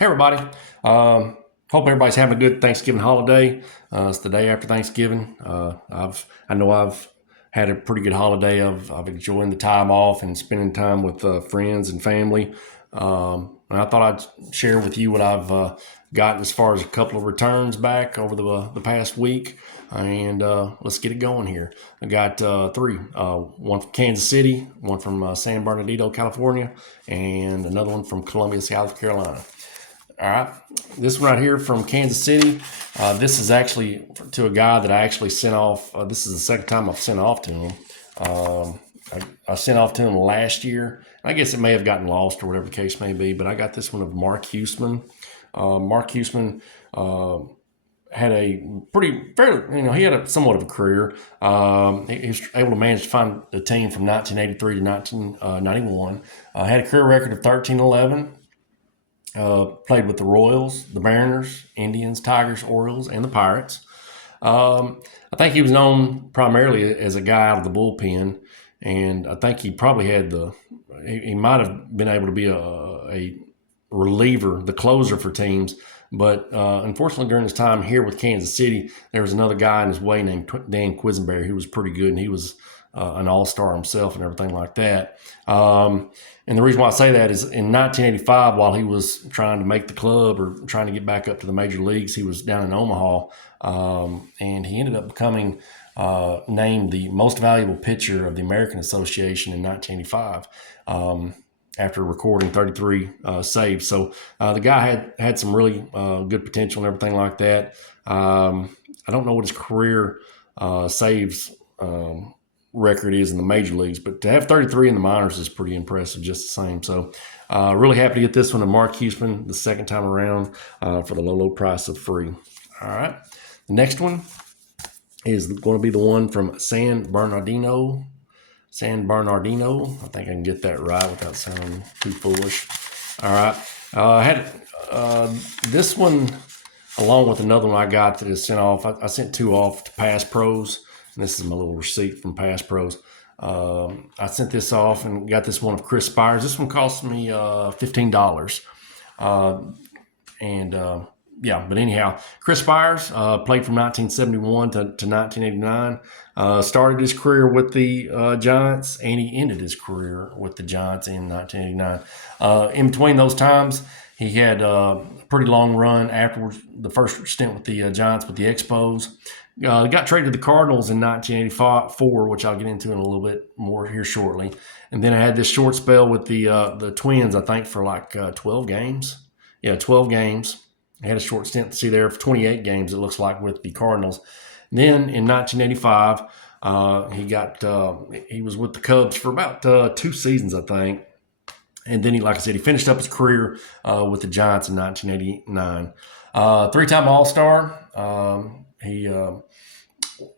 Hey everybody. Hope everybody's having a good Thanksgiving holiday. It's the day after Thanksgiving. I know I've had a pretty good holiday of enjoying the time off and spending time with friends and family. And I thought I'd share with you what I've gotten as far as a couple of returns back over the past week. And let's get it going here. I got three: one from Kansas City, one from San Bernardino, California, and another one from Columbia, South Carolina. All right, this one right here from Kansas City. This is actually to a guy that I actually sent off. This is the second time I've sent off to him. I sent off to him last year. I guess it may have gotten lost or whatever the case may be, but I got this one of Mark Huseman. Mark Huseman had a he had a somewhat of a career. He was able to manage to find a team from 1983 to 1991. Had a career record of 13-11. Played with the Royals, the Mariners, Indians, Tigers, Orioles, and the Pirates. I think he was known primarily as a guy out of the bullpen, and I think he probably had he might have been able to be a reliever, the closer for teams. But unfortunately, during his time here with Kansas City, there was another guy in his way named Dan Quisenberry who was pretty good, and he was an all-star himself and everything like that. And the reason why I say that is in 1985, while he was trying to make the club or trying to get back up to the major leagues, he was down in Omaha, and he ended up becoming named the most valuable pitcher of the American Association in 1985 after recording 33 saves. So the guy had some really good potential and everything like that. I don't know what his career saves record is in the major leagues, but to have 33 in the minors is pretty impressive just the same. So really happy to get this one to Mark Huseman the second time around for the low price of free. All right. The next one is going to be the one from San Bernardino. I think I can get that right without sounding too foolish. All right. I had this one along with another one I got that is sent off. I sent two off to Pass Pros. And this is my little receipt from Pass Pros. I sent this off and got this one of Chris Spires. This one cost me $15. But anyhow, Chris Spires played from 1971 to 1989. Started his career with the Giants, and he ended his career with the Giants in 1989. In between those times, he had a pretty long run afterwards. The first stint with the Giants with the Expos. Got traded to the Cardinals in 1984, which I'll get into in a little bit more here shortly. And then I had this short spell with the Twins, I think, for like 12 games. Yeah, 12 games. I had a short stint there for 28 games, it looks like, with the Cardinals. Then in 1985, he was with the Cubs for about 2 seasons, I think. And then like I said, he finished up his career with the Giants in 1989. Three-time All-Star. He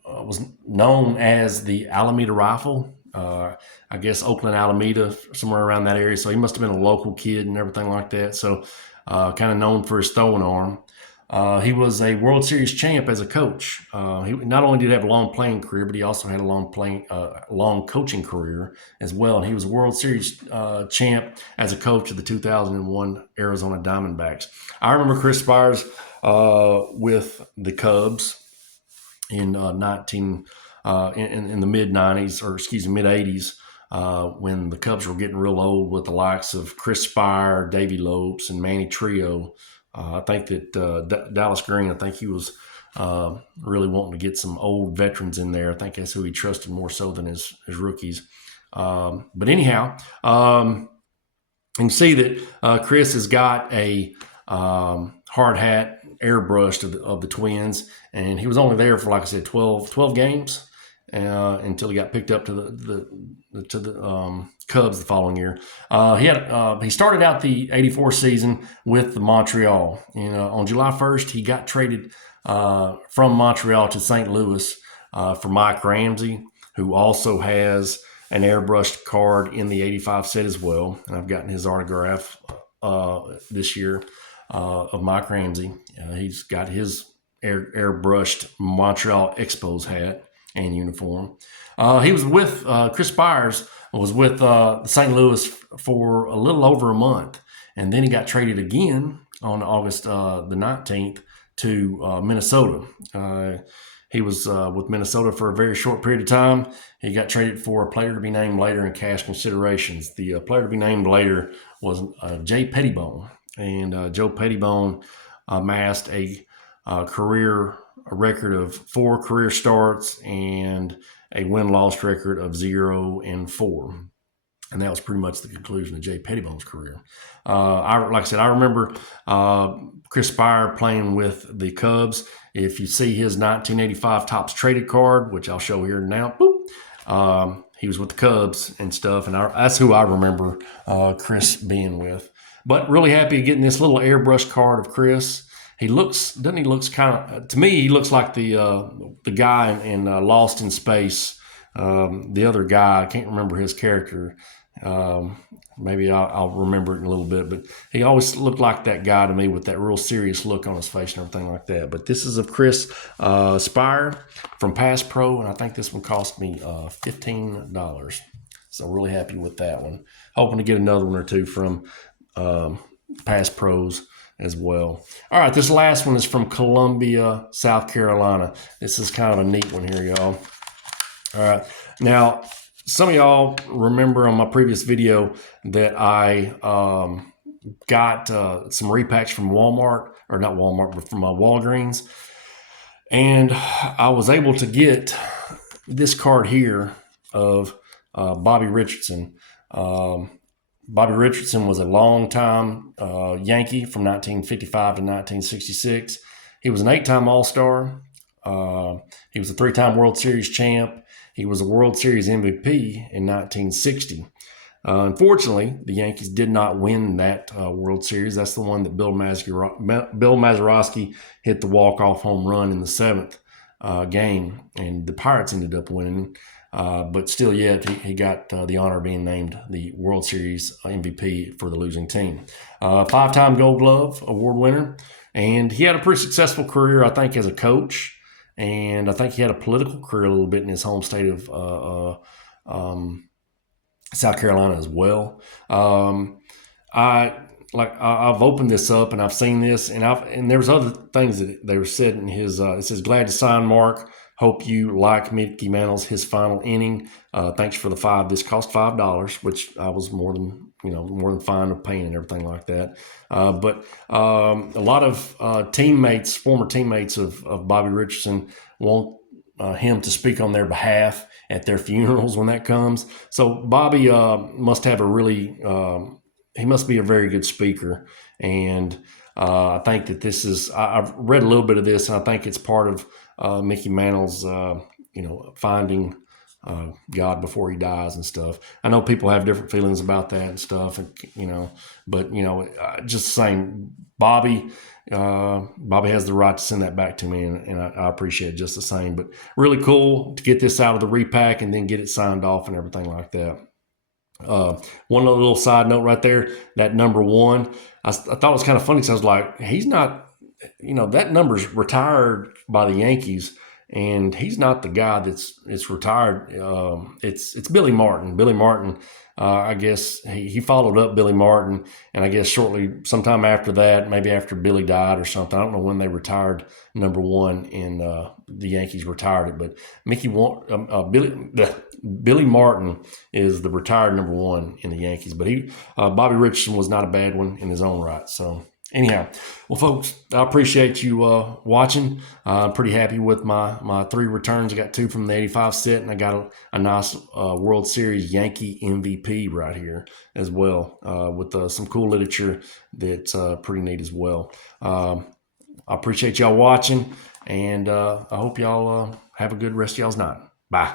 was known as the Alameda Rifle. I guess Oakland, Alameda, somewhere around that area. So he must have been a local kid and everything like that. So kind of known for his throwing arm. He was a World Series champ as a coach. He not only did he have a long playing career, but he also had a long coaching career as well. And he was a World Series champ as a coach of the 2001 Arizona Diamondbacks. I remember Chris Spires with the Cubs in the mid 90s, or excuse me, mid 80s, when the Cubs were getting real old with the likes of Chris Spire, Davey Lopes, and Manny Trio. I think that Dallas Green, I think he was really wanting to get some old veterans in there. I think that's who he trusted more so than his rookies. But anyhow, you can see that Chris has got a hard hat airbrushed of the Twins, and he was only there for, like I said, 12 games until he got picked up to the Cubs the following year. He started out the '84 season with the Montreal, and on July 1st he got traded from Montreal to St. Louis for Mike Ramsey, who also has an airbrushed card in the '85 set as well, and I've gotten his autograph this year of Mike Ramsey. He's got his airbrushed Montreal Expos hat and uniform. He was with Chris Spires was with St. Louis for a little over a month, And then he got traded again on August the 19th to Minnesota. He was with Minnesota for a very short period of time. He got traded for a player to be named later in cash considerations. The player to be named later was Jay Pettibone. And Joe Pettibone amassed a record of 4 career starts and a win-loss record of 0-4. And that was pretty much the conclusion of Jay Pettibone's career. Like I said, I remember Chris Spire playing with the Cubs. If you see his 1985 Topps traded card, which I'll show here now, he was with the Cubs and stuff, and that's who I remember Chris being with. But really happy getting this little airbrush card of Chris. He looks kind of, to me, he looks like the guy in Lost in Space. The other guy, I can't remember his character. Maybe I'll remember it in a little bit, but he always looked like that guy to me with that real serious look on his face and everything like that. But this is of Chris Spire from Pass Pro, and I think this one cost me $15. So really happy with that one. Hoping to get another one or two from Pass Pros as well. All right, this last one is from Columbia, South Carolina. This is kind of a neat one here, y'all. All right, now some of y'all remember on my previous video that I got some repacks from Walmart, or not Walmart, but from Walgreens, and I was able to get this card here of Bobby Richardson. Bobby Richardson was a long-time Yankee from 1955 to 1966. He was an 8-time All-Star. He was a 3-time World Series champ. He was a World Series MVP in 1960. Unfortunately, the Yankees did not win that World Series. That's the one that Bill Mazeroski hit the walk-off home run in the 7th game, and the Pirates ended up winning. But still yet, he got the honor of being named the World Series MVP for the losing team. 5-time Gold Glove Award winner, and he had a pretty successful career, I think, as a coach. And I think he had a political career a little bit in his home state of South Carolina as well. I've opened this up and I've seen this, and there's other things that they were said in his. It says, "Glad to sign, Mark. Hope you like Mickey Mantle's his final inning. Thanks for the 5. This cost $5, which I was more than fine of paying and everything like that. But a lot of former teammates of Bobby Richardson want him to speak on their behalf at their funerals when that comes. So Bobby must have he must be a very good speaker. And I think that this is, I've read a little bit of this, and I think it's part of Mickey Mantle's, finding God before he dies and stuff. I know people have different feelings about that and stuff, and but just saying, Bobby has the right to send that back to me, and I appreciate it just the same. But really cool to get this out of the repack and then get it signed off and everything like that. One little side note right there, that number 1, I thought it was kind of funny because I was like, he's not, that number's retired by the Yankees, and he's not the guy it's retired. It's Billy Martin. Billy Martin, I guess he followed up Billy Martin, and I guess sometime after that, maybe after Billy died or something. I don't know when they retired number 1 and the Yankees retired it, but Billy Martin is the retired number 1 in the Yankees. But Bobby Richardson was not a bad one in his own right. So anyhow, well, folks, I appreciate you watching. I'm pretty happy with my 3 returns. I got 2 from the 85 set, and I got a nice World Series Yankee MVP right here as well, with some cool literature that's pretty neat as well. I appreciate y'all watching, and I hope y'all have a good rest of y'all's night. Bye.